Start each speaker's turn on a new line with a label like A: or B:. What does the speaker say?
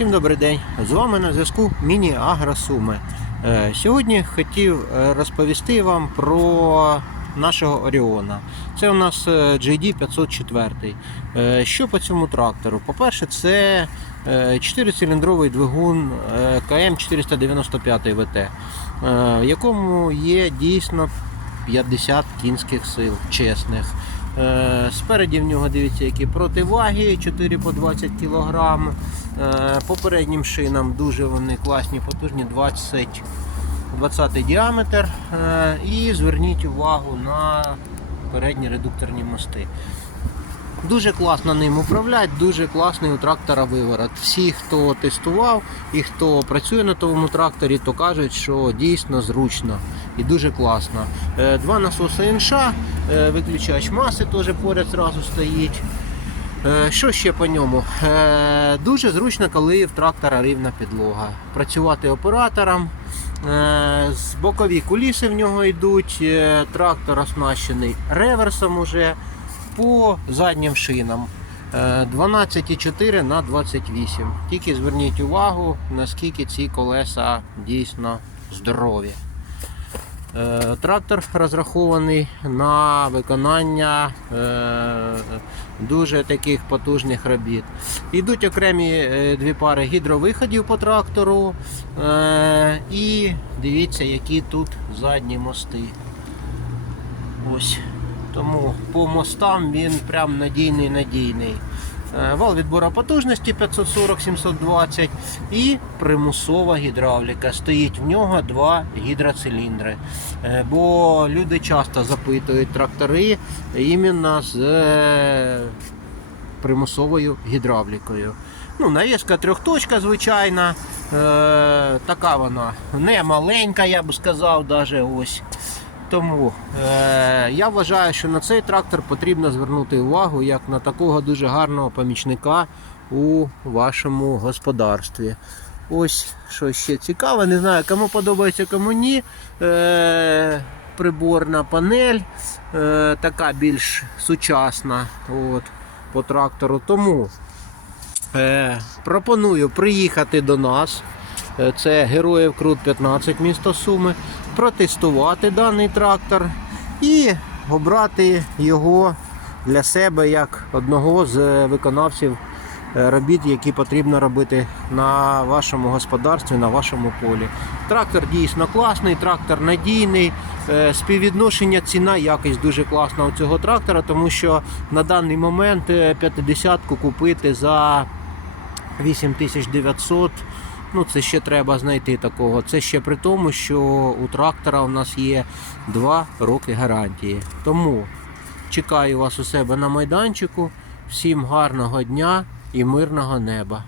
A: Всім добрий день! З вами на зв'язку Міні Агросуми. Е, Сьогодні хотів е, розповісти вам про нашого Оріона. Це у нас е, JD 504. Е, Що по цьому трактору? По-перше, це 4-циліндровий двигун е, КМ 495 ВТ, в якому є дійсно 50 кінських сил чесних. Е, Спереді в нього дивіться, які противаги 4 по 20 кг. По переднім шинам дуже вони класні, потужні 20 20 діаметр. Е, І зверніть увагу на передні редукторні мости. Дуже класно ним управляти, дуже класний у трактора виворот. Всі, хто тестував і хто працює на тому тракторі, то кажуть, що дійсно зручно і дуже класно. Е, Два насоси НШ, е, виключач маси теж поряд зразу стоїть. Е, Що ще по ньому? Дуже зручно, коли в трактора рівна підлога. Працювати оператором. З бокові куліси в нього йдуть. Трактор оснащений реверсом уже по заднім шинам. Е, 12,4 на 28. Тільки зверніть увагу, наскільки ці колеса дійсно здорові. Е, Трактор розрахований на виконання е, дуже таких потужних робіт. Йдуть окремі е, дві пари гідровиходів по трактору. І дивіться, які тут задні мости. Ось. Тому по мостам він прям надійний надійний. Е, Вал відбору потужності 540-720 і примусова гідравліка. Стоїть в нього два гідроциліндри. Е, Бо люди часто запитують трактори іменно з е, примусовою гідравлікою. Ну, навіска трьохточка, звичайна. Е, така вона не маленька, я б сказав, даже ось. Тому е, я вважаю, що на цей трактор потрібно звернути увагу як на такого дуже гарного помічника у вашому господарстві. Ось що ще цікаве, не знаю, кому подобається, кому ні. Е, приборна панель, е, така більш сучасна от, по трактору. Тому е, пропоную приїхати до нас. Е, Це Героїв Крут 15 місто Суми. Протестувати даний трактор і обрати його для себе як одного з виконавців е, робіт, які потрібно робити на вашому господарстві, на вашому полі. Трактор дійсно класний, трактор надійний. е, Співвідношення ціна якість дуже класна у цього трактора, тому що на даний момент 50-ку купити за 8900 Ну, це ще треба знайти такого. Це ще при тому, що у трактора у нас є 2 роки гарантії. Тому чекаю вас у себе на майданчику. Всім гарного дня і мирного неба.